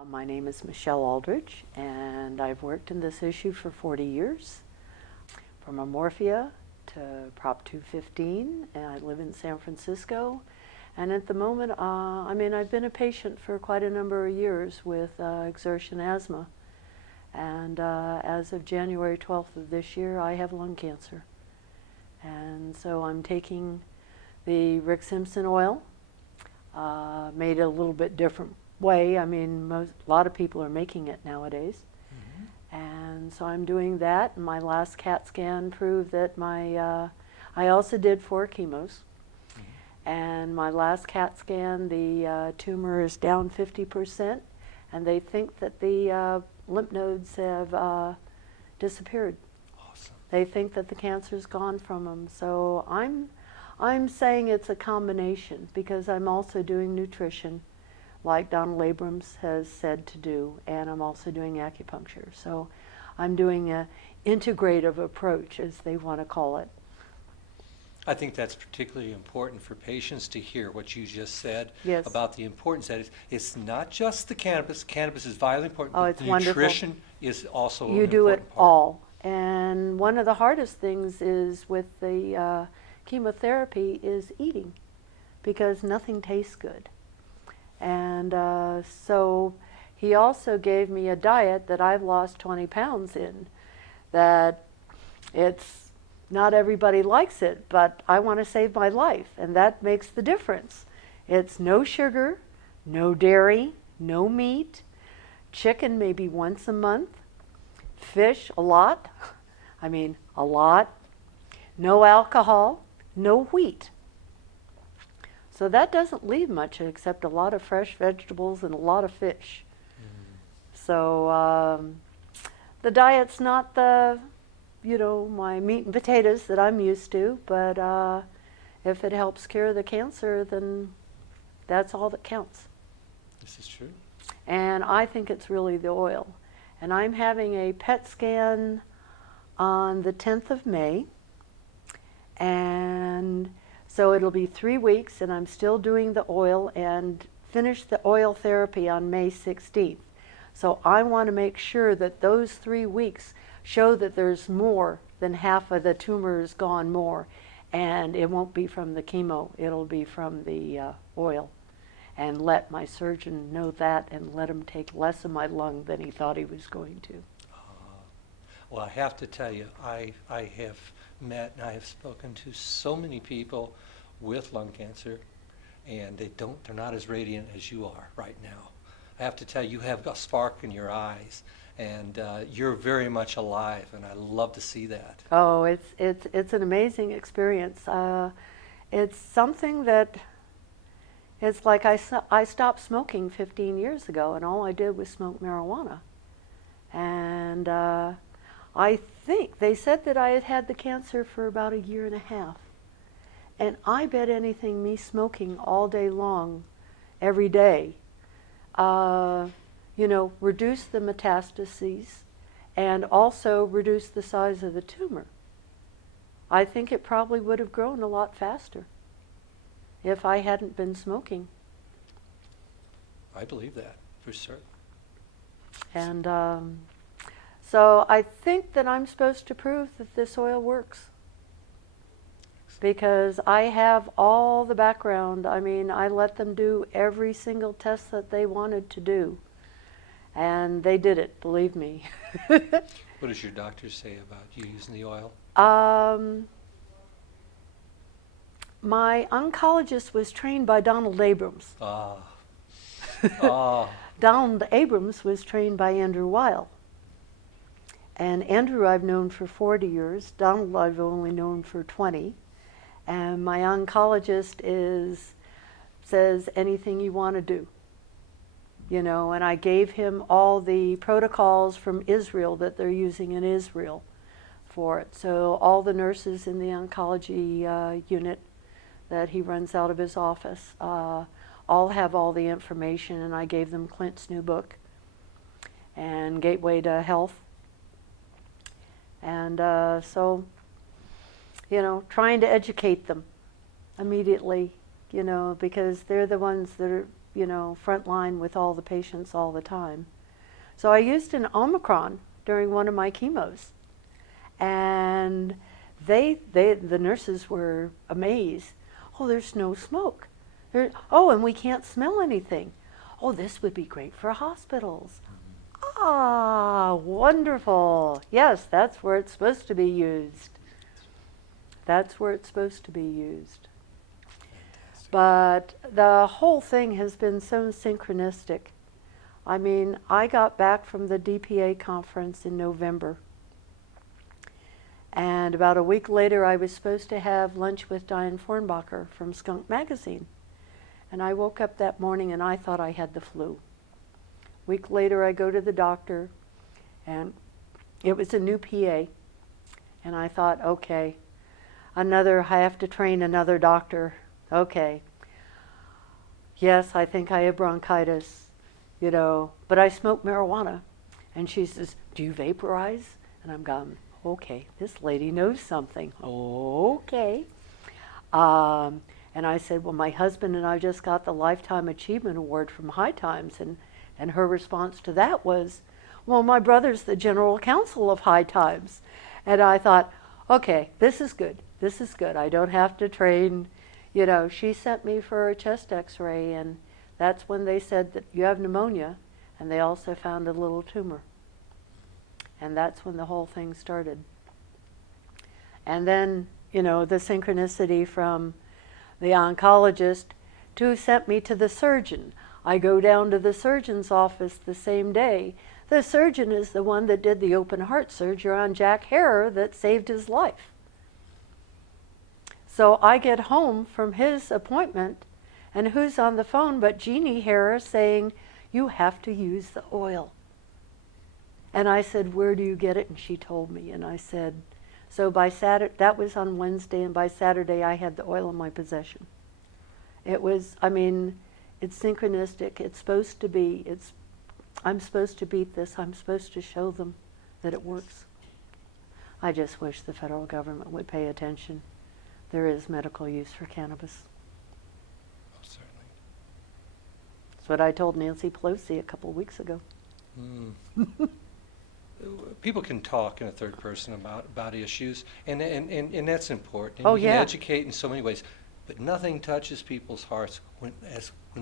My name is Michelle Aldrich, and I've worked in this issue for 40 years, from Amorphia to Prop 215, and I live in San Francisco. And at the moment, I've been a patient for quite a number of years with exertion asthma. And as of January 12th of this year, I have lung cancer. And so I'm taking the Rick Simpson oil, made it a little bit different way. I mean, a lot of people are making it nowadays. And so I'm doing that. And my last CAT scan proved that I also did 4 chemos. And my last CAT scan, the tumor is down 50%, and they think that the lymph nodes have disappeared. Awesome. They think that the cancer's gone from them. So I'm saying it's a combination, because I'm also doing nutrition, like Donald Abrams has said to do, and I'm also doing acupuncture. So I'm doing an integrative approach, as they want to call it. I think that's particularly important for patients to hear what you just said. Yes. About the importance that it's not just the cannabis. Cannabis is vitally important. Oh, but it's the wonderful. nutrition is also You an do it important part. all. And one of the hardest things is with the chemotherapy is eating, because nothing tastes good. And so he also gave me a diet that I've lost 20 pounds in, that not everybody likes it, but I want to save my life, and that makes the difference. It's no sugar, no dairy, no meat, chicken maybe once a month, fish a lot, a lot, no alcohol, no wheat. So that doesn't leave much except a lot of fresh vegetables and a lot of fish. So the diet's not my meat and potatoes that I'm used to, but if it helps cure the cancer, then that's all that counts. This is true. And I think it's really the oil. And I'm having a PET scan on the 10th of May, and so it'll be 3 weeks, and I'm still doing the oil, and finish the oil therapy on May 16th. So I want to make sure that those 3 weeks show that there's more than half of the tumor is gone more, and it won't be from the chemo, it'll be from the oil. And let my surgeon know that, and let him take less of my lung than he thought he was going to. Well, I have to tell you, I have met and I have spoken to so many people with lung cancer, and they're not as radiant as you are right now. I have to tell you, you have a spark in your eyes, and you're very much alive, and I love to see that. Oh, it's an amazing experience. It's something that, it's like I stopped smoking 15 years ago, and all I did was smoke marijuana. And I think they said that I had had the cancer for about 1.5 years. And I bet anything me smoking all day long, every day, reduce the metastases and also reduce the size of the tumor. I think it probably would have grown a lot faster if I hadn't been smoking. I believe that, for certain. And so I think that I'm supposed to prove that this oil works, because I have all the background. I let them do every single test that they wanted to do, and they did it, believe me. What does your doctor say about you using the oil? My oncologist was trained by Donald Abrams. Donald Abrams was trained by Andrew Weil. And Andrew I've known for 40 years. Donald I've only known for 20. And my oncologist says anything you want to do. And I gave him all the protocols from Israel that they're using in Israel for it. So all the nurses in the oncology unit that he runs out of his office all have all the information, and I gave them Clint's new book and Gateway to Health. And so, trying to educate them immediately, because they're the ones that are front line with all the patients all the time. So I used an Omicron during one of my chemos. And the nurses were amazed. Oh, there's no smoke. And we can't smell anything. Oh, this would be great for hospitals. Ah, wonderful. Yes, that's where it's supposed to be used. That's where it's supposed to be used. But the whole thing has been so synchronistic. I mean, I got back from the DPA conference in November. And about a week later, I was supposed to have lunch with Diane Fornbacher from Skunk Magazine. And I woke up that morning and I thought I had the flu. A week later, I go to the doctor, and it was a new PA. And I thought, okay, I have to train another doctor. Okay. Yes, I think I have bronchitis, but I smoke marijuana. And she says, do you vaporize? And I'm going, okay, this lady knows something. Okay. And I said, well, my husband and I just got the Lifetime Achievement Award from High Times. And her response to that was, well, my brother's the general counsel of High Times. And I thought, okay, this is good. This is good. I don't have to train. She sent me for a chest x-ray, and that's when they said that you have pneumonia, and they also found a little tumor. And that's when the whole thing started. And then, the synchronicity from the oncologist to sent me to the surgeon. I go down to the surgeon's office the same day. The surgeon is the one that did the open heart surgery on Jack Harrer that saved his life. So I get home from his appointment, and who's on the phone but Jeannie Harrer saying, you have to use the oil. And I said, where do you get it? And she told me. And I said, so by Saturday, that was on Wednesday, and by Saturday I had the oil in my possession. It's synchronistic. It's supposed to be. I'm supposed to beat this. I'm supposed to show them that it works. I just wish the federal government would pay attention. There is medical use for cannabis. Oh, certainly. That's what I told Nancy Pelosi a couple of weeks ago. People can talk in a third person about issues, and that's important. And Oh, you yeah. can educate in so many ways, but nothing touches people's hearts when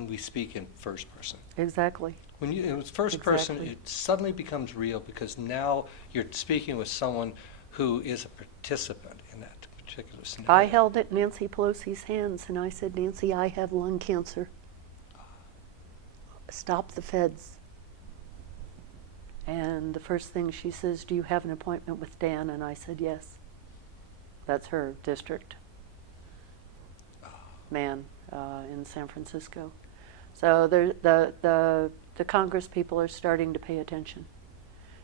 we speak in first person. Exactly. When you in first person, it suddenly becomes real, because now you're speaking with someone who is a participant in that particular scenario. I held it Nancy Pelosi's hands, and I said, Nancy, I have lung cancer. Stop the feds. And the first thing she says, do you have an appointment with Dan? And I said, yes. That's her district man in San Francisco. So the Congress people are starting to pay attention.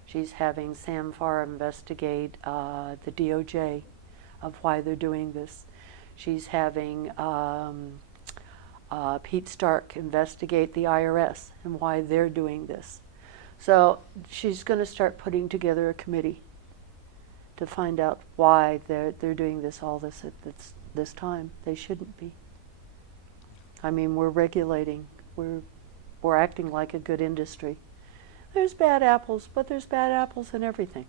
She's having Sam Farr investigate the DOJ of why they're doing this. She's having Pete Stark investigate the IRS and why they're doing this. So she's going to start putting together a committee to find out why they're doing this at this time. They shouldn't be. I mean, we're regulating. We're acting like a good industry. There's bad apples, but there's bad apples in everything.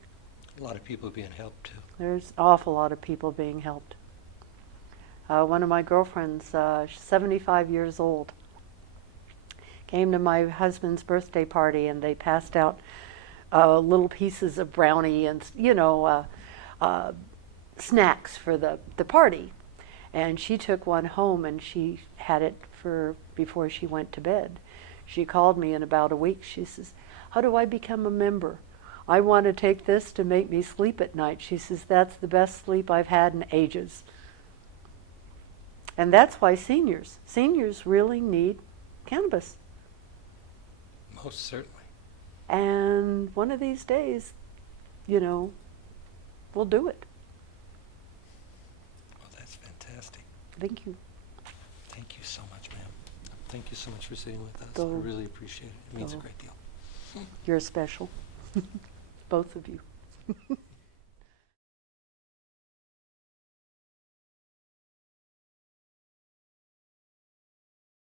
A lot of people being helped too. There's an awful lot of people being helped. One of my girlfriends, she's 75 years old, came to my husband's birthday party, and they passed out little pieces of brownie and snacks for the party. And she took one home, and she had it before she went to bed. She called me in about a week. She says, how do I become a member? I want to take this to make me sleep at night. She says, that's the best sleep I've had in ages. And that's why seniors really need cannabis. Most certainly. And one of these days, we'll do it. Well, that's fantastic. Thank you. Thank you so much, ma'am. Thank you so much for sitting with us. Go. I really appreciate it. It means a Go. great deal. You're special. Both of you.